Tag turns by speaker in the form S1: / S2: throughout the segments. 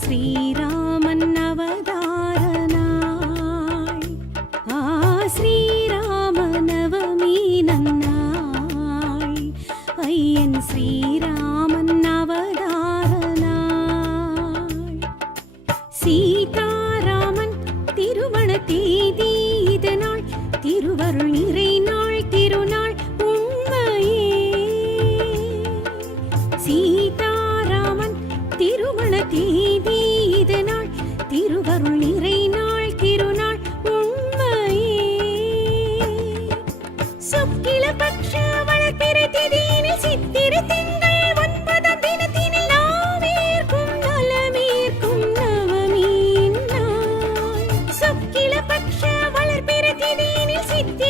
S1: ஸ்ரீராமன் அவதாரனாய். ஆ ஸ்ரீராம நவமி நன்னாய் ஐயன் ஸ்ரீராமன் அவதாரனாய். சீதாராமன் திருமண தேதி இதனால் திருவருள் நிறை நாள் திருநாள் உண்மையே. சீதாராமன் Senti!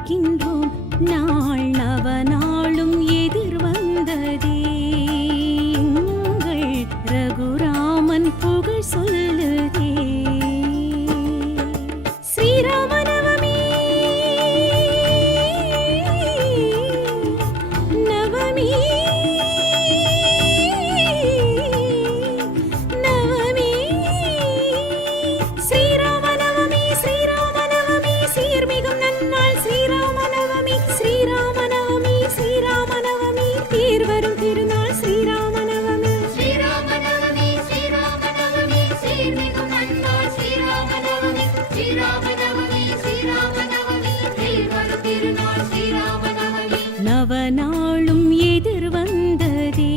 S1: வாழ்கின்றோம் நாள் நவநாளும் எதிர்வந்ததே உங்கள் ரகுராமன் புகழ் சொல் தவ நாளும் எதிர்வந்ததே